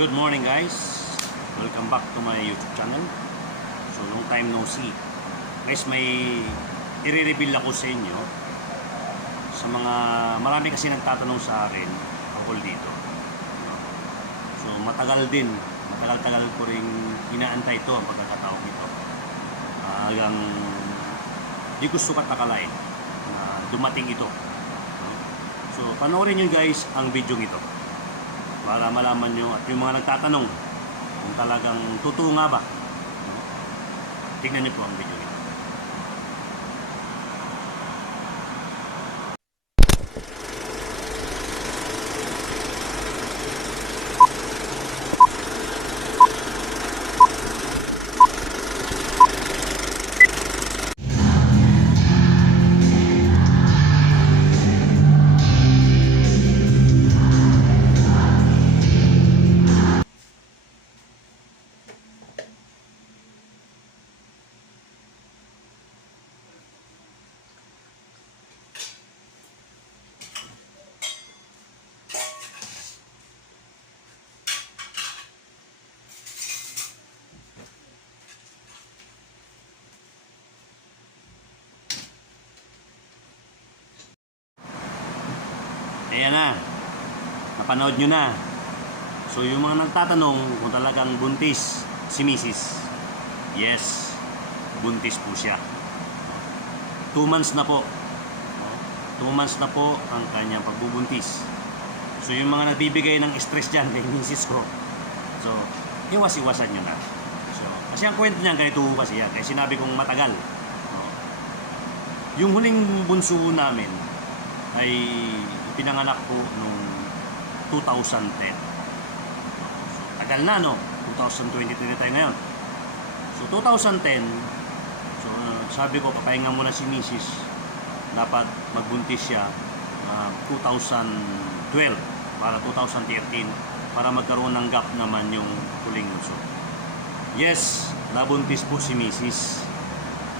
Good morning guys, welcome back to my YouTube channel. So long time no see. Guys, may i-reveal ako sa inyo sa mga marami kasi nagtatanong sa akin tungkol dito. So matagal ko ring inaantay ito ang pagkakataong ito. Hanggang di ko sukat akalain na dumating ito. So panoorin nyo guys ang video ito para malaman nyo at yung mga nagtatanong kung talagang totoo nga ba. Tingnan nyo po ang video ito. Ayan na, napanood nyo na. So yung mga nagtatanong kung talagang buntis si Mrs. Yes, buntis po siya. 2 months na po. 2 months na po ang kanyang pagbubuntis. So yung mga nagbibigay ng stress dyan kay Mrs. ko, so iwas-iwasan nyo na. So, kasi ang kwento niyan ganito kasi yan, kaya sinabi kong matagal. Yung huling bunso namin ay pinanganak ko noong 2010. So, tagal na, no? 2023 tayo ngayon. So 2010, so sabi ko papahinga muna si Mrs. Dapat magbuntis siya 2012 para 2013 para magkaroon ng gap naman yung huling bunso. Yes, nabuntis po si Mrs.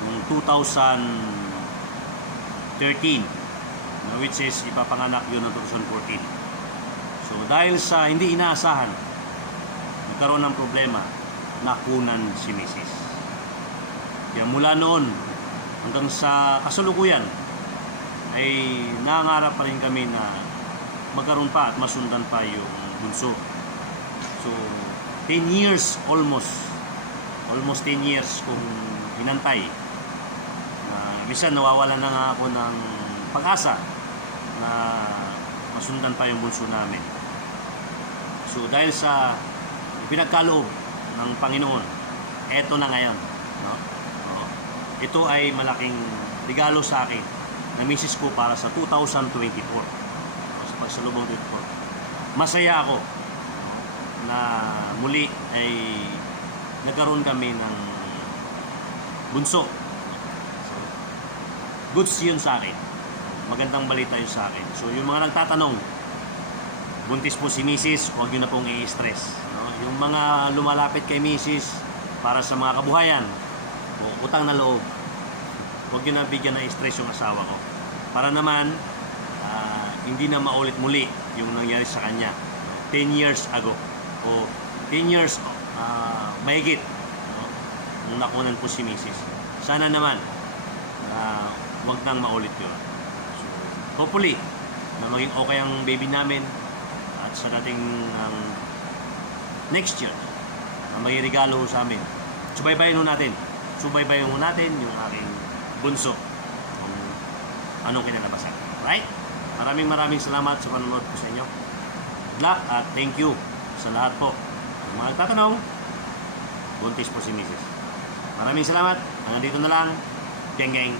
noong 2013. Which is ipapanganak yun ng 2014. So dahil sa hindi inaasahan, nagkaroon ng problema, nakunan si Mrs. Kaya mula noon hanggang sa kasulukuyan ay nangangarap pa rin kami na magkaroon pa at masundan pa yung bunso. So 10 years almost 10 years kung inantay. Minsan nawawalan na nga ako ng pag-asa na masundan pa yung bunso namin. So dahil sa pinagkaloob ng Panginoon, eto na ngayon, no? So, ito ay malaking regalo sa akin na misis ko para sa 2024. Sa pagsalubong 24. Masaya ako na muli ay nagkaroon kami ng bunso. So, goods yun sa akin. Magandang balita yun sa akin. So yung mga nagtatanong, buntis po si Mrs., huwag yun na pong i-stress, no? Yung mga lumalapit kay Mrs. para sa mga kabuhayan o utang na loob, huwag yun na bigyan ng stress yung asawa ko. Para naman hindi na maulit muli yung nangyari sa kanya 10 years ago o 10 years mahigit, no? Nung nakunan po si Mrs. Sana naman huwag nang maulit yun. Hopefully, na maging okay ang baby namin at sa dating next year na may regalo sa amin. Subaybayin natin yung aking bunso kung anong kinalabasan. Right? Maraming salamat sa panonood po sa inyo. Good luck at thank you sa lahat po. Kung mga nagtatanong, buntis po si Mrs. Maraming salamat. Hanggang dito na lang. Geng geng.